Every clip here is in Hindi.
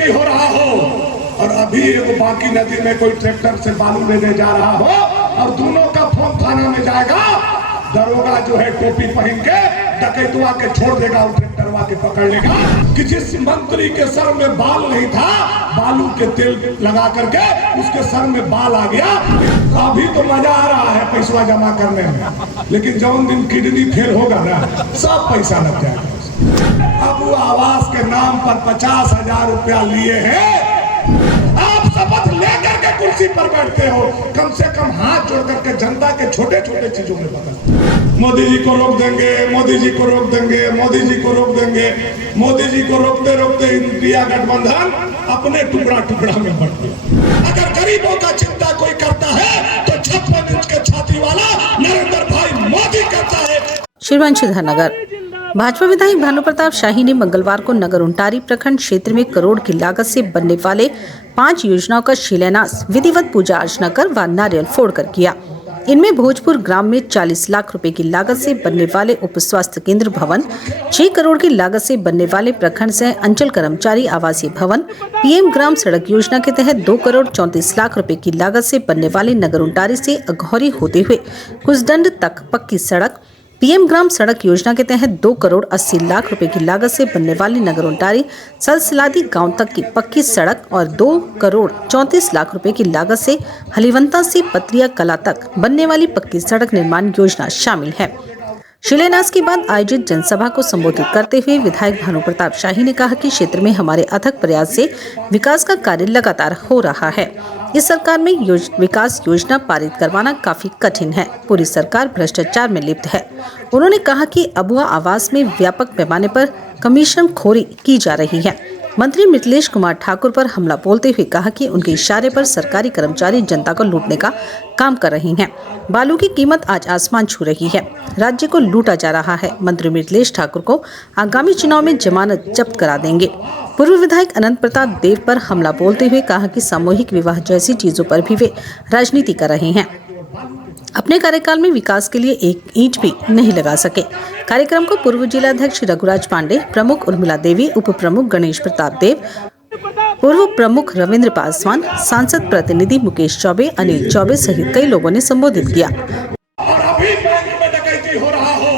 डकैती हो रहा हो और अभी एक बाकी नदी में कोई ट्रैक्टर से बालू लेने जा रहा हो और दोनों का फोन थाना में जाएगा, दरोगा जो है टोपी पहन के डकैतवा के छोड़ देगा, वो ट्रैक्टरवा के पकड़ लेगा। कि जिस मंत्री के सर में बाल नहीं था, बालू के तेल लगा करके उसके सर में बाल आ गया। अभी तो मजा आ रहा है पैसा जमा करने में, लेकिन जौन दिन किडनी फेल होगा ना, सब पैसा लग जाएगा। अब वो आवास के नाम पर 50,000 रुपया लिए हैं। आप शपथ लेकर के कुर्सी पर बैठते हो, कम से कम हाथ जोड़ करके जनता के छोटे छोटे चीजों में बदल। मोदी जी को रोक देंगे, मोदी जी को रोक देंगे, मोदी जी को रोक देंगे। मोदी जी को रोकते रोकते इंडिया गठबंधन अपने टुकड़ा टुकड़ा में बट गया। अगर गरीबों का चिंता कोई करता है तो 56 इंच के छाती वाला नरेंद्र भाई मोदी करता है। शिववंशी नगर भाजपा विधायक भानु प्रताप शाही ने मंगलवार को नगर उंटारी प्रखंड क्षेत्र में करोड़ की लागत से बनने वाले 5 योजनाओं का शिलान्यास विधिवत पूजा अर्चना कर व नारियल फोड़कर किया। इनमें भोजपुर ग्राम में 40 लाख रुपए की लागत से बनने वाले उप स्वास्थ्य केंद्र भवन, 6 करोड़ की लागत से बनने वाले प्रखंड से अंचल कर्मचारी आवासीय भवन, पीएम ग्राम सड़क योजना के तहत 2 करोड़ 34 लाख रुपए की लागत से बनने वाले नगर उंटारी से अघौरी होते हुए कुसडंड तक पक्की सड़क, पीएम ग्राम सड़क योजना के तहत 2 करोड़ 80 लाख रुपए की लागत से बनने वाली नगर उंटारी सलसलादी गांव तक की पक्की सड़क और 2 करोड़ 34 लाख रुपए की लागत से हलीवंता से पत्रिया कला तक बनने वाली पक्की सड़क निर्माण योजना शामिल है। शिलान्यास के बाद आयोजित जनसभा को संबोधित करते हुए विधायक भानु प्रताप शाही ने कहा कि क्षेत्र में हमारे अथक प्रयास से विकास का कार्य लगातार हो रहा है। इस सरकार में विकास योजना पारित करवाना काफी कठिन है। पूरी सरकार भ्रष्टाचार में लिप्त है। उन्होंने कहा कि अबुआ आवास में व्यापक पैमाने पर कमीशन खोरी की जा रही है। मंत्री मिथिलेश कुमार ठाकुर पर हमला बोलते हुए कहा कि उनके इशारे पर सरकारी कर्मचारी जनता को लूटने का काम कर रहे हैं। बालू की कीमत आज आसमान छू रही है। राज्य को लूटा जा रहा है। मंत्री मिथिलेश ठाकुर को आगामी चुनाव में जमानत जब्त करा देंगे। पूर्व विधायक अनंत प्रताप देव पर हमला बोलते हुए कहा कि सामूहिक विवाह जैसी चीजों पर भी वे राजनीति कर रहे हैं। अपने कार्यकाल में विकास के लिए एक ईंट भी नहीं लगा सके। कार्यक्रम को पूर्व जिलाध्यक्ष रघुराज पांडे, प्रमुख उर्मिला देवी, उप प्रमुख गणेश प्रताप देव, पूर्व प्रमुख रविंद्र पासवान, सांसद प्रतिनिधि मुकेश चौबे, अनिल चौबे सहित कई लोगों ने संबोधित किया। और अभी बैंक में डकैती हो रहा हो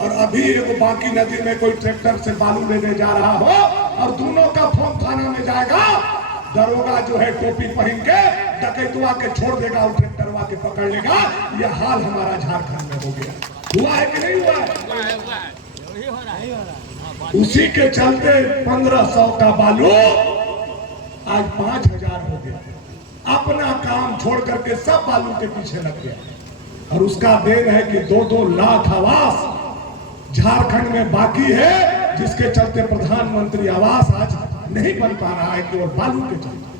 और अभी एक बाकी नदी में कोई ट्रैक्टर से बालू लेने जा रहा हो और दोनों का फोन थाना में जाएगा, दरोगा जो है टोपी पहन के डकैतवा के छोड़ देगा, वो ट्रैक्टरवा के पकड़ लेगा। यह हाल हमारा झारखंड में हो गया। हुआ है कि नहीं हुआ है? उसी के चलते 1500 का बालू आज 5000 हो गया। अपना काम छोड़ करके सब बालू के पीछे लग गया और उसका देन है कि 2-2 लाख आवास झारखंड में बाकी है, जिसके चलते प्रधानमंत्री आवास आज नहीं बन पा रहा है, केवल बालू के चलते।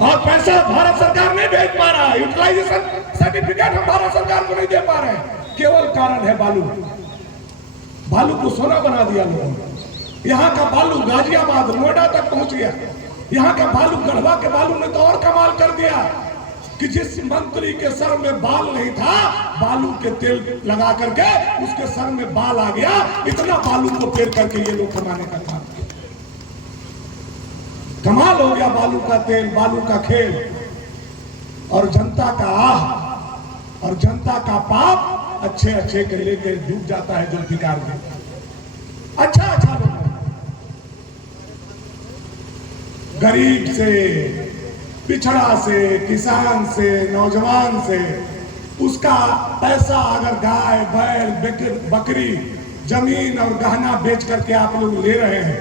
और पैसा भारत सरकार नहीं भेज पा रहा है। यूटिलाइजेशन सर्टिफिकेट हम भारत सरकार को नहीं दे पा रहे, केवल कारण है बालू। बालू को सोना बना दिया लोगों ने। यहाँ का बालू गाजियाबाद, नोएडा तक पहुंच गया। यहाँ का बालू, गढ़वा के बालू ने तो और कमाल कर दिया कि जिस मंत्री के सर में बाल नहीं था, बालू के तेल लगा करके उसके सर में बाल आ गया। इतना बालू को पेड़ करके ये लोग कमाने का काम किया। कमाल हो गया बालू का तेल, बालू का खेल। और जनता का आह और जनता का पाप अच्छे अच्छे के लेकर डूब जाता है जुल्फिकार में। अच्छा लोग गरीब से, पिछड़ा से, किसान से, नौजवान से उसका पैसा अगर गाय, बैल, बकरी, जमीन और गहना बेच करके आप लोग ले रहे हैं,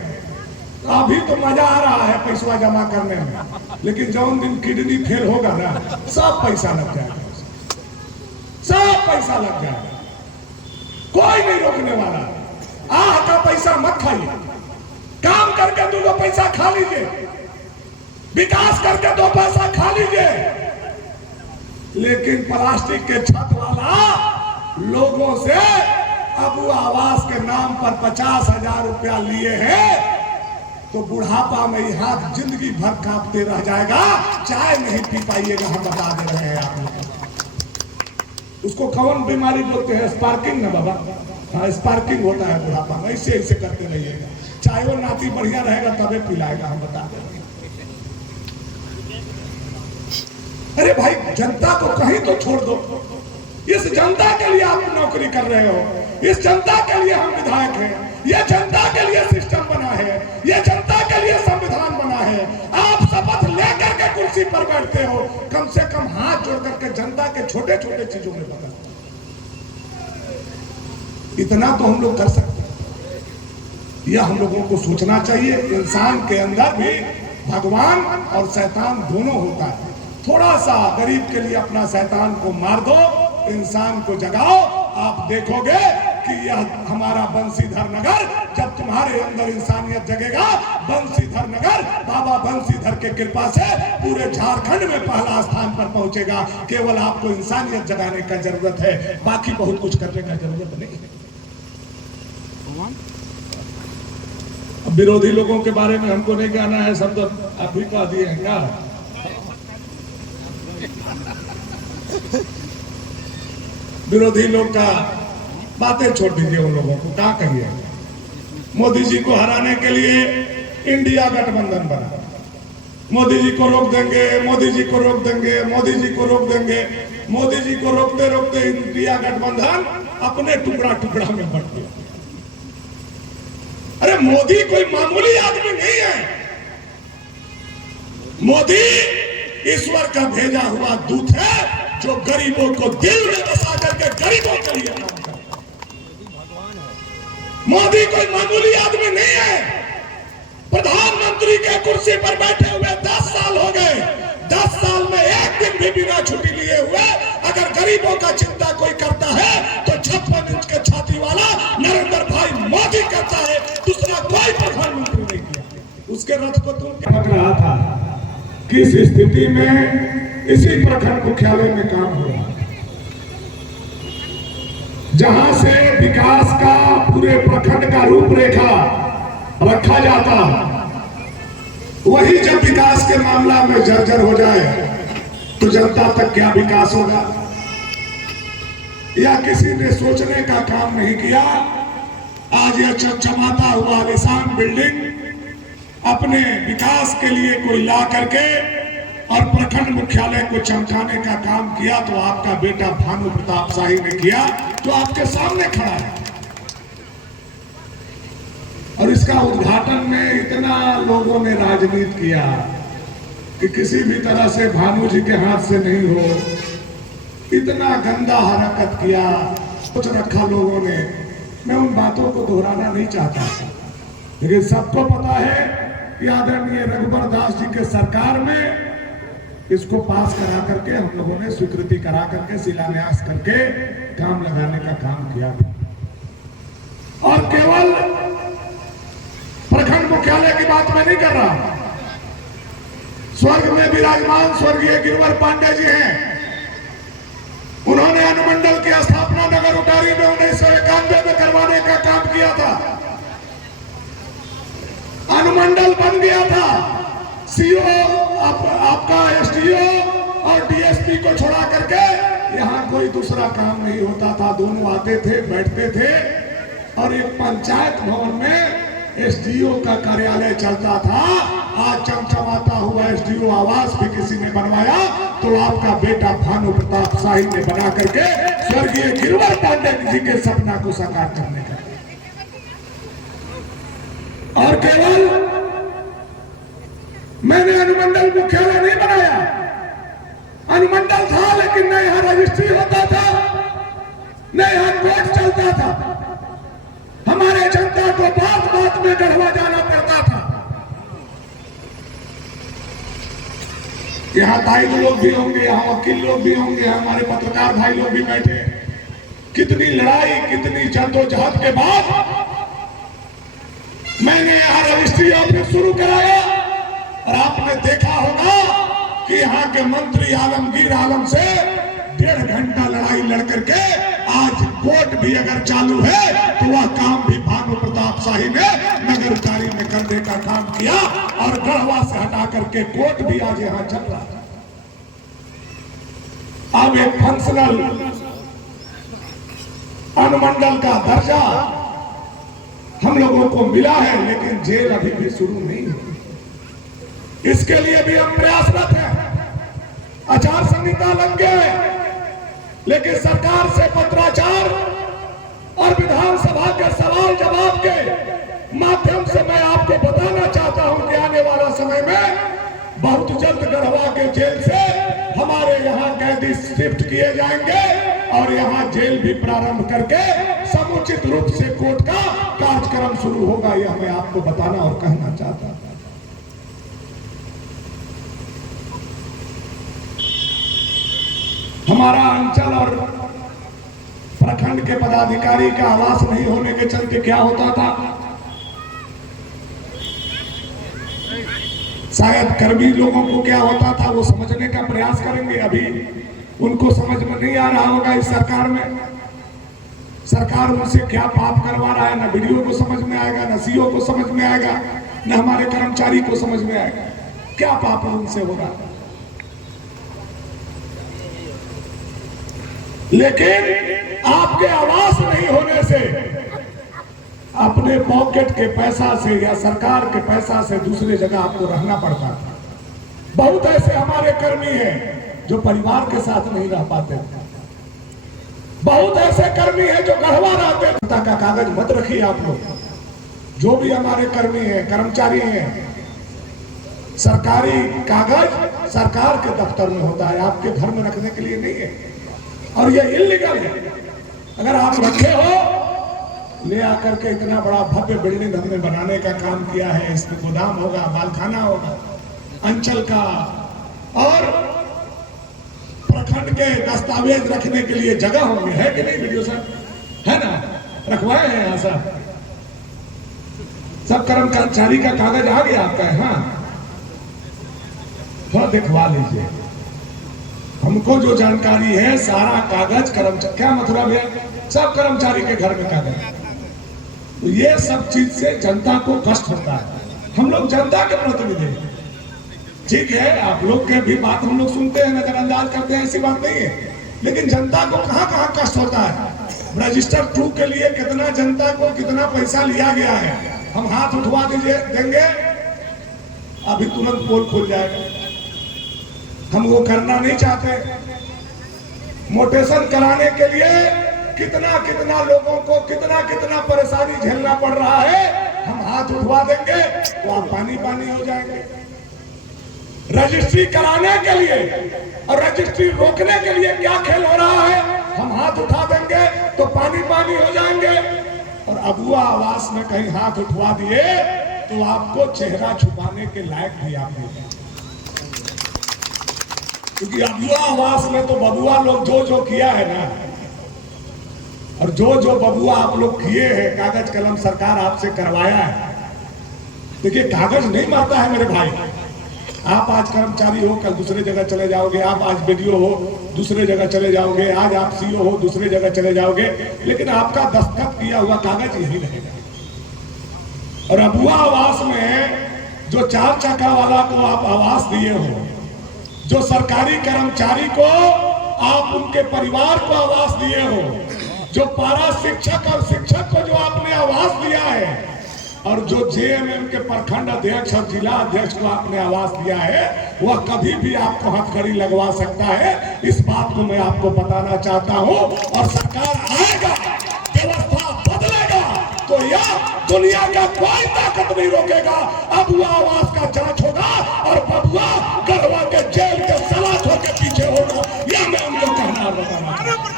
तो अभी तो मजा आ रहा है पैसा जमा करने में, लेकिन जौन दिन किडनी फेल होगा ना, सब पैसा लग जाएगा। सब पैसा लग जाएगा। कोई नहीं रोकने वाला। आह का पैसा मत खाइए। काम करके 2 पैसा खा लीजिए, विकास करके 2 पैसा खा लीजिए, लेकिन प्लास्टिक के छत वाला लोगों से अब आवास के नाम पर 50,000 रुपया लिए हैं, तो बुढ़ापा में यह हाथ जिंदगी भर कांपते रह जाएगा। चाय नहीं पी पाइएगा, हम बता दे रहे हैं आप लोग। उसको कौन बीमारी बोलते हैं? स्पार्किंग ना बाबा। हाँ, स्पार्किंग होता है बुढ़ापा में। ऐसे करते रहिएगा। चायो नाती बढ़िया रहेगा तबे पिलाएगा, हम बता दें। अरे भाई, जनता को कहीं तो छोड़ दो। इस जनता के लिए आप नौकरी कर रहे हो, इस जनता के लिए हम विधायक हैं, ये जनता के लिए सिस्टम बना है, ये जनता के लिए संविधान बना है। आप शपथ लेकर के कुर्सी पर बैठते हो, कम से कम हाथ जोड़ करके जनता के छोटे छोटे चीजों में बदल, इतना तो हम लोग कर सकते हैं। यह हम लोगों को सोचना चाहिए। इंसान के अंदर भी भगवान और शैतान दोनों होता है। थोड़ा सा गरीब के लिए अपना शैतान को मार दो, इंसान को जगाओ, आप देखोगे कि यह हमारा बंसीधर नगर, जब तुम्हारे अंदर इंसानियत जगेगा, बंसीधर नगर बाबा बंसीधर के कृपा से पूरे झारखंड में पहला स्थान पर पहुंचेगा। केवल आपको इंसानियत जगाने का जरूरत है, बाकी बहुत कुछ करने का जरूरत नहीं है। अब विरोधी लोगों के बारे में हमको नहीं कहना है, सब तो आप ही कह दिए हैं क्या। विरोधी लोग का बातें छोड़ दीजिए, उन लोगों को क्या कहिए। मोदी जी को हराने के लिए इंडिया गठबंधन बना, मोदी जी को रोक देंगे, मोदी जी को रोक देंगे, मोदी जी को रोक देंगे। मोदी जी को रोकते रोकते इंडिया गठबंधन अपने टुकड़ा टुकड़ा में बंट गया। अरे मोदी कोई मामूली आदमी नहीं है, मोदी ईश्वर का भेजा हुआ दूत है, जो गरीबों को दिल में बसा करके गरीबों के लिए काम करता है। मोदी कोई मामूली आदमी नहीं है। प्रधानमंत्री के कुर्सी पर बैठे हुए 10 साल हो गए, 10 साल में एक दिन भी बिना छुट्टी लिए हुए अगर गरीबों का चिंता कोई करता है तो 56 इंच के छाती वाला नरेंद्र भाई मोदी करता है, दूसरा कोई प्रधानमंत्री नहीं किया। उसके रथ को तुम लग रहा था किस स्थिति में इसी प्रखंड मुख्यालय में काम हो रहा, जहां से विकास का पूरे प्रखंड का रूपरेखा रखा जाता, वही जब विकास के मामला में जर्जर हो जाए तो जनता तक क्या विकास होगा, या किसी ने सोचने का काम नहीं किया। आज यह चमचमाता हुआ आलीशान बिल्डिंग अपने विकास के लिए कोई ला करके और प्रखंड मुख्यालय को चमकाने का काम किया तो आपका बेटा भानु प्रताप शाही ने किया, जो आपके सामने खड़ा है। और इसका उद्घाटन में इतना लोगों ने राजनीति किया कि किसी भी तरह से भानु जी के हाथ से नहीं हो, इतना गंदा हरकत किया, कुछ रखा लोगों ने। मैं उन बातों को दोहराना नहीं चाहता, लेकिन सबको पता है कि आदरणीय रघुबर दास जी के सरकार में इसको पास करा करके हम लोगों ने स्वीकृति करा करके शिलान्यास करके काम लगाने का काम किया था। और केवल प्रखंड मुख्यालय की बात मैं नहीं कर रहा, स्वर्ग में विराजमान स्वर्गीय गिरवर पांडे जी हैं, उन्होंने अनुमंडल की स्थापना नगर उटारी में 1991 में करवाने का काम किया था। अनुमंडल बन गया था, सीओ आपका एसडीओ और डीएसपी को छोड़ा करके यहाँ कोई दूसरा काम नहीं होता था। दोनों आते थे, बैठते थे, और एक पंचायत भवन में एसडीओ का कार्यालय चलता था। आज चमचमाता हुआ एसडीओ आवास भी किसी ने बनवाया तो आपका बेटा भानु प्रताप शाही ने बना करके स्वर्गीय गिरवर पांडे जी के सपना को साकार करने का। और केवल मैंने अनुमंडल मुख्यालय नहीं बनाया, अनुमंडल था लेकिन न यहाँ रजिस्ट्री होता था, न यहाँ कोर्ट चलता था। हमारे जनता को बात बात में गढ़वा जाना पड़ता था। यहाँ ताई लोग भी होंगे, यहाँ वकील लोग भी होंगे, हमारे पत्रकार भाई लोग भी बैठे। कितनी लड़ाई, कितनी जद्दोजहद के बाद मैंने यहाँ रजिस्ट्री ऑफिस शुरू कराया। और आपने देखा होगा कि यहाँ के मंत्री आलमगीर आलम से 1.5 घंटा लड़ाई लड़ करके आज कोर्ट भी अगर चालू है तो वह काम भी भानु प्रताप शाही ने नगर उटारी में करने का काम किया, और गढ़वा से हटा करके कोर्ट भी आज यहाँ चल रहा है। अब एक फंक्शनल अनुमंडल का दर्जा हम लोगों को मिला है, लेकिन जेल अभी भी शुरू नहीं है। इसके लिए भी हम प्रयासरत हैं। आचार संहिता लग गए, लेकिन सरकार से पत्राचार और विधानसभा के सवाल जवाब के माध्यम से मैं आपको बताना चाहता हूं कि आने वाला समय में बहुत जल्द गढ़वा के जेल से हमारे यहाँ कैदी शिफ्ट किए जाएंगे और यहाँ जेल भी प्रारंभ करके समुचित रूप से कोर्ट का कार्यक्रम शुरू होगा। यह मैं आपको बताना और कहना चाहता हूं। हमारा अंचल और प्रखंड के पदाधिकारी का आवास नहीं होने के चलते क्या होता था, शायद कर्मी लोगों को क्या होता था वो समझने का प्रयास करेंगे। अभी उनको समझ में नहीं आ रहा होगा इस सरकार में सरकार उनसे क्या पाप करवा रहा है। न वीडियो को समझ में आएगा, न सीओ को समझ में आएगा, न हमारे कर्मचारी को समझ में आएगा क्या पाप उनसे हो रहा है। लेकिन आपके आवास नहीं होने से, अपने पॉकेट के पैसा से या सरकार के पैसा से दूसरे जगह आपको रहना पड़ता था। बहुत ऐसे हमारे कर्मी हैं जो परिवार के साथ नहीं रह पाते, बहुत ऐसे कर्मी हैं जो गढ़वा रहते। जनता का कागज मत रखिए आप लोग। जो भी हमारे कर्मी हैं, कर्मचारी हैं, सरकारी कागज सरकार के दफ्तर में होता है, आपके घर में रखने के लिए नहीं है। और ये इल्लीगल है। अगर आप रखे हो, ले आकर के इतना बड़ा भव्य बिल्डिंग हमने बनाने का काम किया है, इसमें गोदाम होगा, मालखाना होगा, अंचल का और प्रखंड के दस्तावेज रखने के लिए जगह होंगे, है कि नहीं वीडियो सर, है ना, रखवाए हैं यहाँ सब कर्मचारी का कागज आ गया आपका है। हाँ, थोड़ा दिखवा लीजिए हमको जो जानकारी है, सारा कागज कर्मचारी, क्या मथुरा भैया, सब कर्मचारी के घर में कागज। तो ये सब चीज से जनता को कष्ट होता है। हम लोग जनता के प्रतिनिधि हैं, ठीक है, आप लोग के भी बात हम लोग सुनते हैं, नजरअंदाज करते हैं, ऐसी बात नहीं है। लेकिन जनता को कहां कहां कष्ट होता है। रजिस्टर 2 के लिए कितना जनता को कितना पैसा लिया गया है, हम हाथ उठवा दीजिए देंगे, अभी तुरंत पोल खुल जाएगा। हम वो करना नहीं चाहते। मोटेशन कराने के लिए कितना कितना लोगों को कितना परेशानी झेलना पड़ रहा है, हम हाथ उठवा देंगे तो आप पानी पानी हो जाएंगे। रजिस्ट्री कराने के लिए और रजिस्ट्री रोकने के लिए क्या खेल हो रहा है, हम हाथ उठा देंगे तो पानी पानी हो जाएंगे। और अबुआ आवास में कहीं हाथ उठवा दिए तो आपको चेहरा छुपाने के लायक भी आप नहीं, क्योंकि अबुआ आवास में तो बबुआ लोग जो किया है ना, और जो बबुआ आप लोग किए हैं, कागज कलम सरकार आपसे करवाया है। देखिए, कागज नहीं मारता है मेरे भाई। आप आज कर्मचारी हो, कल दूसरे जगह चले जाओगे, आप आज बीडीओ हो, दूसरे जगह चले जाओगे, आज आप सीओ हो, दूसरे जगह चले जाओगे, लेकिन आपका दस्तखत किया हुआ कागज यही रहेगा। और अबुआ आवास में जो 4 चक्का वाला को आप आवास दिए हो, जो सरकारी कर्मचारी को आप उनके परिवार को आवास दिए हो, जो पारा शिक्षक और शिक्षक को जो आपने आवास दिया है, और जो जेएमएम के प्रखंड अध्यक्ष और जिला अध्यक्ष को आपने आवास दिया है, वह कभी भी आपको हथकड़ी लगवा सकता है। इस बात को मैं आपको बताना चाहता हूं। और सरकार आएगा, व्यवस्था बदलेगा तो यह दुनिया का कोई ताकत नहीं रोकेगा। अबुआ आवास का जांच होगा और बबुआ गढ़वा के जेल के सलाखों के पीछे होगा। यह मैं उनको कहना और बताना चाहता हूं।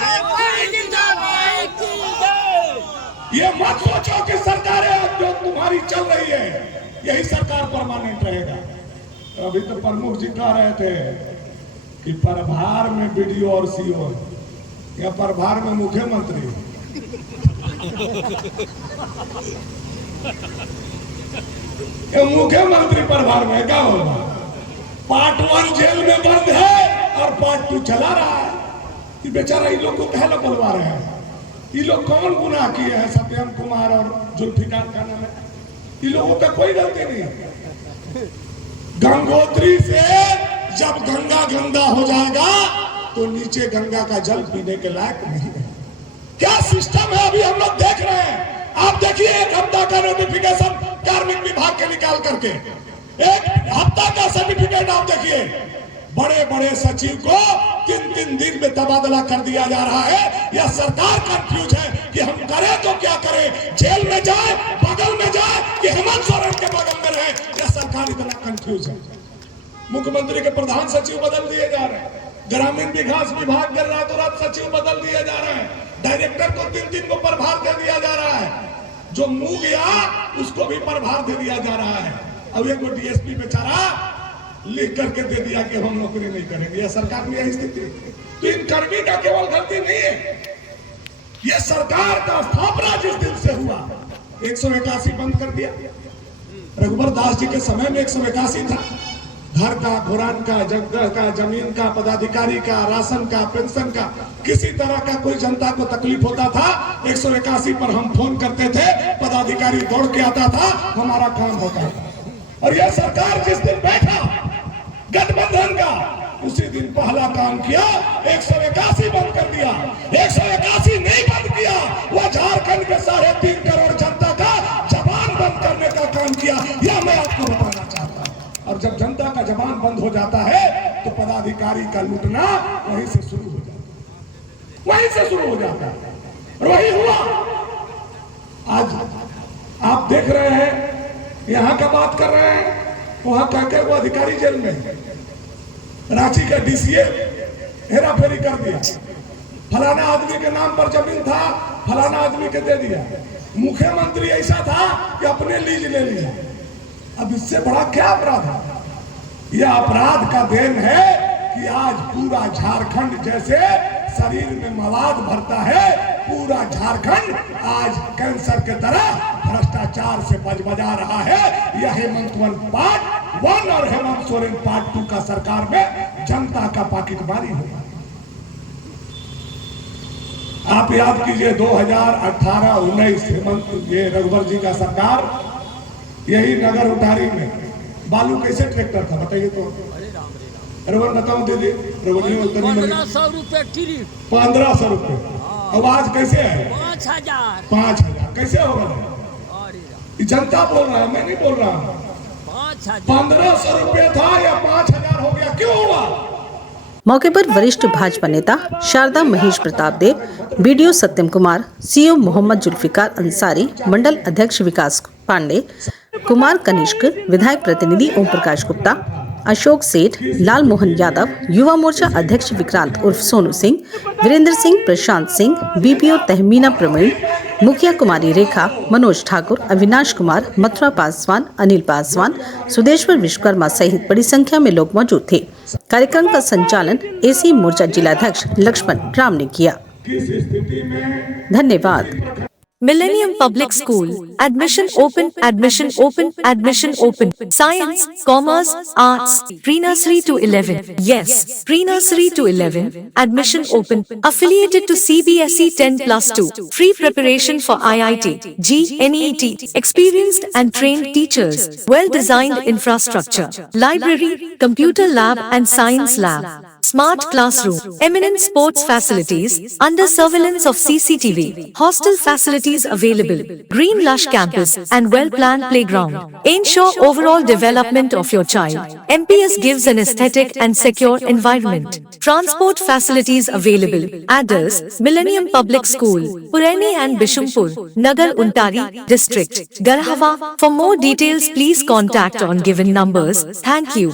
ये मत सोचो कि सरकारें जो तुम्हारी चल रही है यही सरकार परमानेंट रहेगा। तो अभी तो प्रमुख जी कह रहे थे कि प्रभार में बीडीओ और सीओ, या प्रभार में मुख्यमंत्री। मुख्यमंत्री प्रभार में क्या होगा? पार्ट 1 जेल में बंद है और पार्ट 2 चला रहा है। कि बेचारा इन लोग को कहला बोलवा रहे हैं। ये लोग कौन गुनाह किए हैं? सत्यम कुमार और जुल्फिकार खान में इन लोगों का कोई गलती नहीं। गंगोत्री से जब गंगा गंदा हो जाएगा तो नीचे गंगा का जल पीने के लायक नहीं है। क्या सिस्टम है अभी हम लोग देख रहे हैं। आप देखिए, एक हफ्ता का नोटिफिकेशन कार्मिक विभाग के निकाल करके, एक हफ्ता का सर्टिफिकेट आप देखिए, बड़े बड़े सचिव को 3-3 दिन में तबादला कर दिया जा रहा है। यह सरकार कंफ्यूज है कि हम करें तो क्या करें, जेल में जाए, बगल में जाए कि हेमंत सोरेन के बगल में रहे। यह सरकार इतना कंफ्यूज है। मुख्यमंत्री के प्रधान सचिव बदल दिए जा रहे हैं, ग्रामीण विकास विभाग के रातों रात सचिव बदल दिए जा रहे हैं, डायरेक्टर को 3-3 को प्रभार दे दिया जा रहा है, जो मुंह गया उसको भी प्रभार दे दिया जा रहा है। अब एक डीएसपी बेचारा लिख करके दे दिया कि हम नौकरी नहीं करेंगे। यह सरकार में यही स्थिति। तो इन कर्मी का केवल गलती नहीं है, यह सरकार का स्थापना जिस दिन से हुआ 181 बंद कर दिया। रघुवर दास जी के समय में 181 था। घर का, खुरान का, जगह का, जमीन का, पदाधिकारी का, राशन का, पेंशन का, किसी तरह का कोई जनता को तकलीफ होता था 181 पर हम फोन करते थे, पदाधिकारी दौड़ के आता था, हमारा काम होता था। और यह सरकार जिस दिन बैठा गठबंधन का, उसी दिन पहला काम किया 181 बंद कर दिया। 181 नहीं बंद किया, वह झारखंड के 3.5 करोड़ जनता का जबान बंद करने का काम किया। यह मैं आपको बताना चाहता हूं। और जब जनता का जबान बंद हो जाता है तो पदाधिकारी का लूटना वहीं से शुरू हो जाता है, वहीं से शुरू हो जाता है। और वही हुआ। आज आप देख रहे हैं, यहां का बात कर रहे हैं, वहां कहकर वो अधिकारी जेल में, रांची का डीसीए हेरा फेरी कर दिया, फलाना आदमी के नाम पर जमीन था, फलाना आदमी के दे दिया। मुख्यमंत्री ऐसा था कि अपने लीज ले लिया। अब इससे बड़ा क्या अपराध है? यह अपराध का देन है कि आज पूरा झारखंड जैसे शरीर में मवाद भरता है, पूरा झारखंड आज कैंसर के तरह भ्रष्टाचार से बजबजा रहा है। यह हेमंत पार्ट 1 और हेमंत सोरेन पार्ट 2 का सरकार में जनता का पाकिटमारी होगा। आप याद कीजिए 2018-19 हेमंत ये रघुवर जी का सरकार, यही नगर उटारी में बालू कैसे ट्रैक्टर था बताइए तो? अरे वो बताऊं दीदी, 1500 रुपए ट्रिप, 1500 रुपए। अब आज कैसे है? 5000 कैसे होगा? जनता बोल रहा है, मैं नहीं बोल रहा हूँ। 1500 रुपए था या 5000 हो गया, क्यों हुआ? मौके पर वरिष्ठ भाजपा नेता शारदा महेश प्रताप देव, बीडीओ सत्यम कुमार, सीओ मोहम्मद जुल्फिकार अंसारी, मंडल अध्यक्ष विकास पांडे, कुमार कनिष्क, विधायक प्रतिनिधि ओम प्रकाश गुप्ता, अशोक सेठ, लाल मोहन यादव, युवा मोर्चा अध्यक्ष विक्रांत उर्फ सोनू सिंह, वीरेंद्र सिंह, प्रशांत सिंह, बीपीओ तहमीना प्रवीण, मुखिया कुमारी रेखा, मनोज ठाकुर, अविनाश कुमार, मथुरा पासवान, अनिल पासवान, सुदेश्वर विश्वकर्मा सहित बड़ी संख्या में लोग मौजूद थे। कार्यक्रम का संचालन एसी मोर्चा जिलाध्यक्ष लक्ष्मण राम ने किया। धन्यवाद। Millennium Public School. Admission open, admission open, admission open. Science, Commerce, Arts. Pre-nursery to 11. Yes, pre-nursery to 11. Admission open. Affiliated to CBSE 10+2. Free preparation for IIT, GNET. Experienced and trained teachers. Well-designed infrastructure. Library, computer lab and science lab. Smart classroom. Eminent sports facilities. Under surveillance of CCTV. Hostel facilities available. Green lush campus and well-planned playground. Ensure overall development of your child. MPS gives an aesthetic and secure environment. Transport facilities available. Address, Millennium Public School, Purani and Bishumpur, Nagar Untari, District, Garhava. For more details please contact on given numbers. Thank you.